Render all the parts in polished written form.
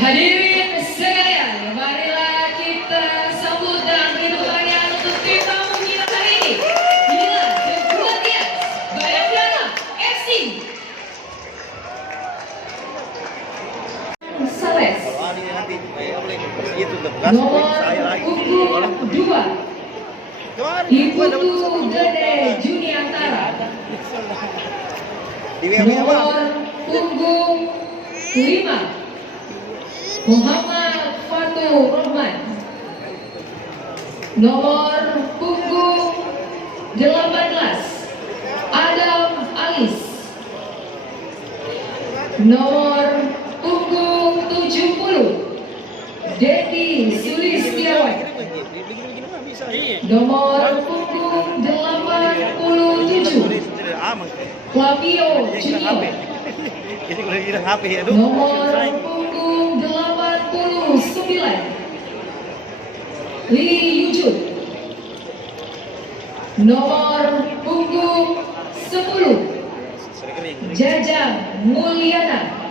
Hadirin sekalian, marilah kita sambut dan kehidupannya untuk tim tamu kita hari ini. Inilah The Guardians Bayangkara FC. Sales. Nomor punggung 2. Iputu Gede Juniantara. Nomor punggung 5. Muhammad Fatur Rahman. Nomor punggung 18 Adam Alis. Nomor punggung 70 Dedi Sulistiawan. Nomor punggung 87 Flavio Junior. Nomor punggung 89 Lee Yujun. Nomor punggung 10 Jajang Mulyana.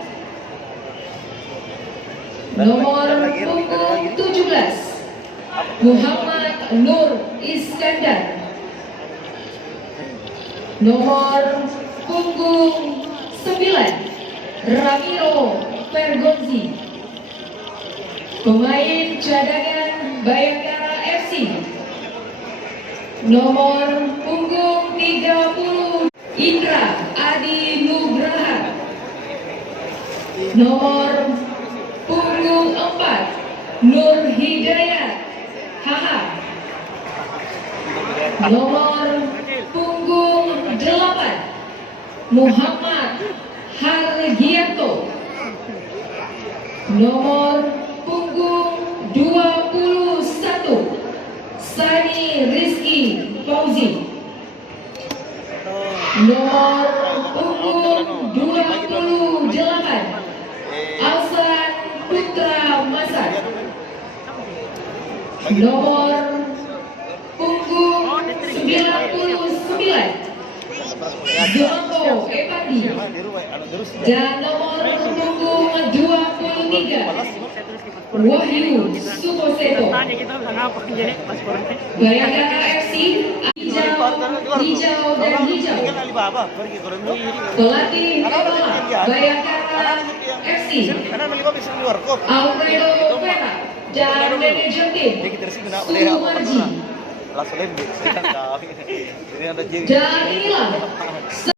Nomor punggung 17 Muhammad Nur Iskandar. Nomor punggung 9 Ramiro Pergonzi. Pemain cadangan Bayangkara FC. Nomor punggung 30 Indra Adi Nugraha. Nomor punggung 4 Nur Hidayat Haha. Nomor punggung 8 Muhammad Hargianto. Nomor punggung 21 Sani Rizky Fauzi. Nomor punggung 28 Alsan Putra Masar. Nomor punggung 99 Zonto Epandi. Dan nomor punggung 23 Wahyu Sukoseto. Bayangkara FC hijau dan hijau. Pelatih kepala Bayangkara FC Alfredo Vera dan manajer tim Sumarji. Dan inilah